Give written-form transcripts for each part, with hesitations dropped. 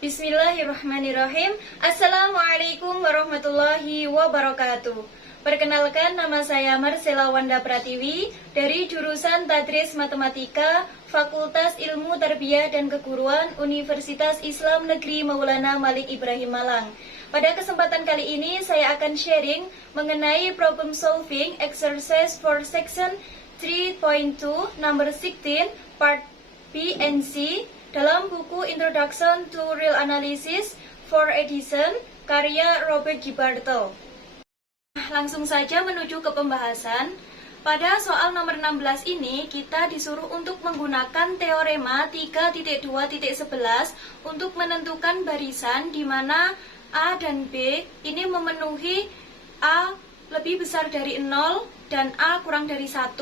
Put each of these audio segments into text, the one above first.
Bismillahirrahmanirrahim. Assalamualaikum warahmatullahi wabarakatuh. Perkenalkan, nama saya Marcella Wanda Pratiwi dari jurusan Tadris Matematika, Fakultas Ilmu Tarbiyah dan Keguruan Universitas Islam Negeri Maulana Malik Ibrahim Malang. Pada kesempatan kali ini saya akan sharing mengenai problem solving exercise for section 3.2 number 16 part B and C dalam buku Introduction to Real Analysis for Edition karya Robert G. Bartle. Langsung saja menuju ke pembahasan. Pada soal nomor 16 ini kita disuruh untuk menggunakan teorema 3.2.11 untuk menentukan barisan di mana A dan B ini memenuhi A lebih besar dari 0 dan A kurang dari 1,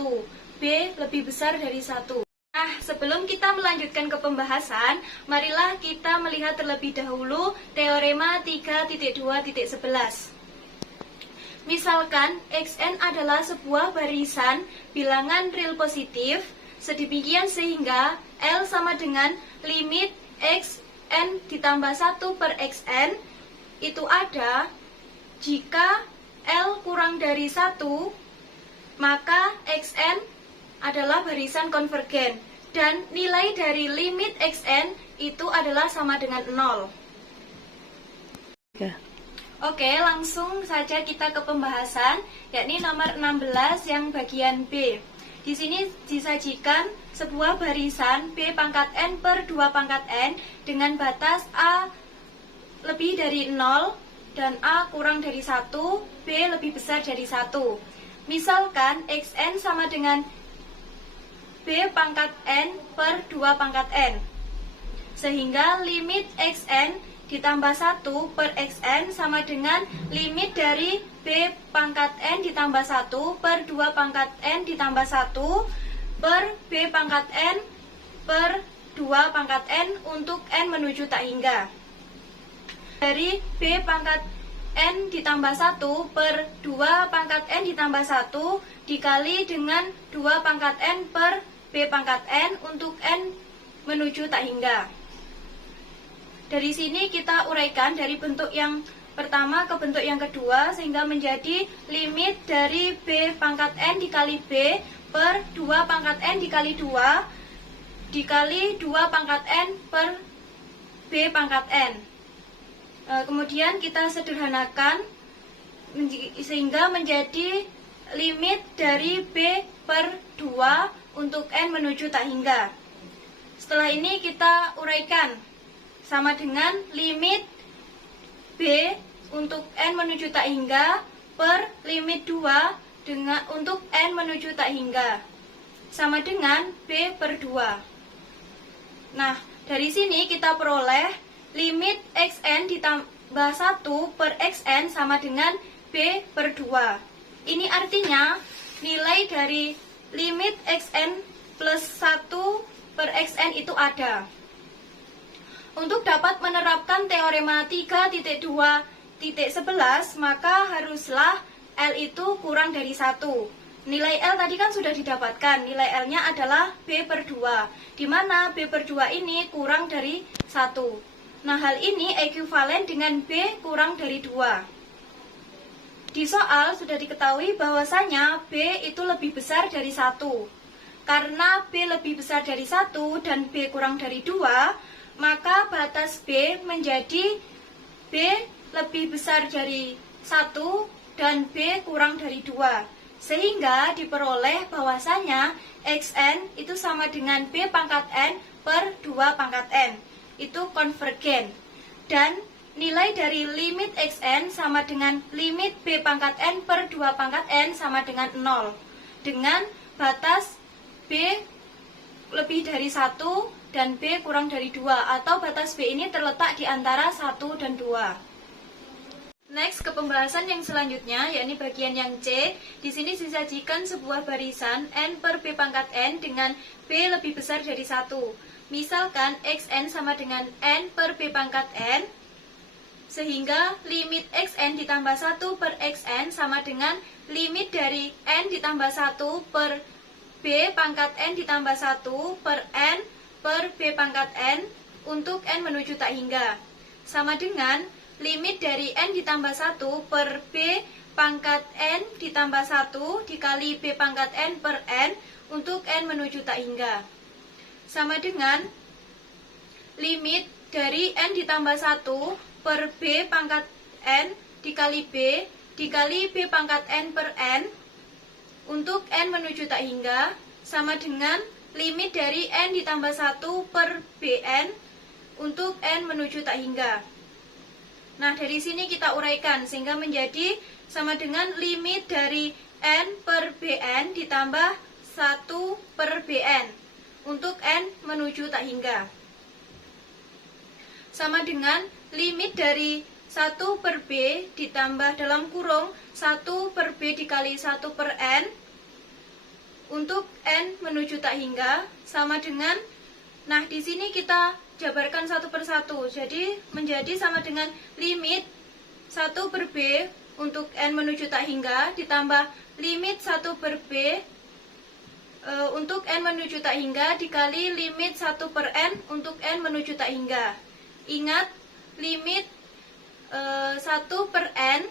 B lebih besar dari 1. Nah, sebelum kita melanjutkan ke pembahasan, marilah kita melihat terlebih dahulu teorema 3.2.11. Misalkan xn adalah sebuah barisan bilangan real positif, sedemikian sehingga L sama dengan limit xn ditambah 1 per xn itu ada jika L kurang dari 1, maka xn adalah barisan konvergen dan nilai dari limit xn itu adalah sama dengan 0. Oke, langsung saja kita ke pembahasan, yakni nomor 16 yang bagian B. Di sini disajikan sebuah barisan B pangkat n per 2 pangkat n dengan batas A lebih dari 0 dan A kurang dari 1, B lebih besar dari 1. Misalkan xn sama dengan B pangkat n per 2 pangkat n, sehingga limit xn ditambah 1 per xn sama dengan limit dari B pangkat n ditambah 1 per 2 pangkat n ditambah 1 per B pangkat n per 2 pangkat n untuk n menuju tak hingga. Dari B pangkat n ditambah 1 per 2 pangkat n ditambah 1 dikali dengan 2 pangkat n per B pangkat n untuk n menuju tak hingga. Dari sini kita uraikan dari bentuk yang pertama ke bentuk yang kedua sehingga menjadi limit dari B pangkat n dikali B per 2 pangkat n dikali 2 dikali 2 pangkat n per B pangkat n. Kemudian kita sederhanakan sehingga menjadi limit dari B per 2 untuk n menuju tak hingga. Setelah ini kita uraikan sama dengan limit B untuk n menuju tak hingga per limit 2 untuk n menuju tak hingga sama dengan B per 2. Nah, dari sini kita peroleh limit xn ditambah 1 per xn sama dengan B per 2. Ini artinya nilai dari limit xn plus 1 per xn itu ada. Untuk dapat menerapkan teorema 3.2.11, maka haruslah L itu kurang dari 1. Nilai L tadi kan sudah didapatkan, nilai L-nya adalah B per 2, di mana B per 2 ini kurang dari 1. Nah, hal ini ekuivalen dengan B kurang dari 2. Di soal sudah diketahui bahwasanya B itu lebih besar dari 1. Karena B lebih besar dari 1 dan B kurang dari 2, maka batas B menjadi B lebih besar dari 1 dan B kurang dari 2. Sehingga diperoleh bahwasanya xn itu sama dengan B pangkat n per 2 pangkat n. Itu konvergen. Dan nilai dari limit xn sama dengan limit B pangkat n per 2 pangkat n sama dengan 0. Dengan batas B lebih dari 1 dan B kurang dari 2, atau batas B ini terletak di antara 1 dan 2. Next, ke pembahasan yang selanjutnya, yakni bagian yang C. Di sini disajikan sebuah barisan n per B pangkat n dengan B lebih besar dari 1. Misalkan xn sama dengan n per B pangkat n, sehingga limit xn ditambah 1 per xn sama dengan limit dari n ditambah 1 per B pangkat n ditambah 1 per n per B pangkat n untuk n menuju tak hingga. Sama dengan limit dari n ditambah 1 per b pangkat n ditambah 1 dikali b pangkat n per n untuk n menuju tak hingga. Sama dengan limit dari n ditambah 1 per b pangkat n dikali b pangkat n per n untuk n menuju tak hingga, sama dengan limit dari n ditambah 1 per bn untuk n menuju tak hingga. Nah, dari sini kita uraikan sehingga menjadi sama dengan limit dari n per bn ditambah 1 per bn untuk n menuju tak hingga. Sama dengan limit dari 1 per b ditambah dalam kurung 1 per b dikali 1 per n untuk n menuju tak hingga, sama dengan, nah di sini kita jabarkan satu per satu, jadi menjadi sama dengan limit 1 per b untuk n menuju tak hingga ditambah limit 1 per b untuk n menuju tak hingga dikali limit 1 per n untuk n menuju tak hingga. Ingat, limit 1 per n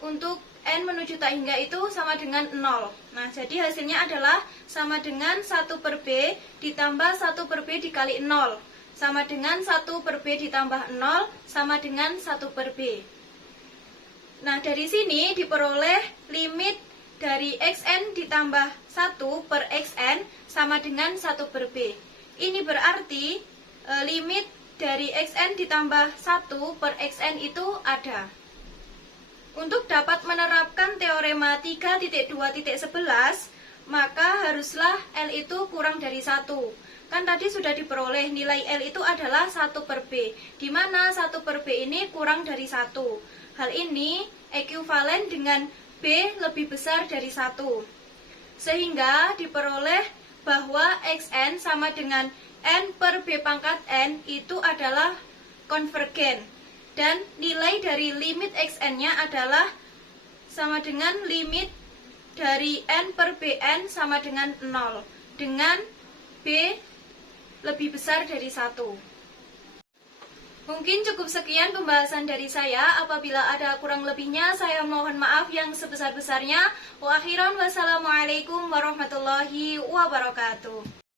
untuk n menuju tak hingga itu sama dengan 0. Nah, jadi hasilnya adalah sama dengan 1 per b ditambah 1 per b dikali 0. Sama dengan 1 per b ditambah 0 sama dengan 1 per b. Nah, dari sini diperoleh limit dari xn ditambah 1 per xn sama dengan 1 per b. Ini berarti limit dari xn ditambah 1 per xn itu ada. Untuk dapat menerapkan teorema 3.2.11, maka haruslah L itu kurang dari 1. Kan tadi sudah diperoleh nilai L itu adalah 1 per B, di mana 1 per B ini kurang dari 1. Hal ini ekuivalen dengan B lebih besar dari 1. Sehingga diperoleh bahwa Xn sama dengan N per B pangkat N itu adalah konvergen. Dan nilai dari limit xn-nya adalah sama dengan limit dari n per bn sama dengan 0, dengan b lebih besar dari 1. Mungkin cukup sekian pembahasan dari saya. Apabila ada kurang lebihnya, saya mohon maaf yang sebesar-besarnya. Wa akhiran wassalamualaikum warahmatullahi wabarakatuh.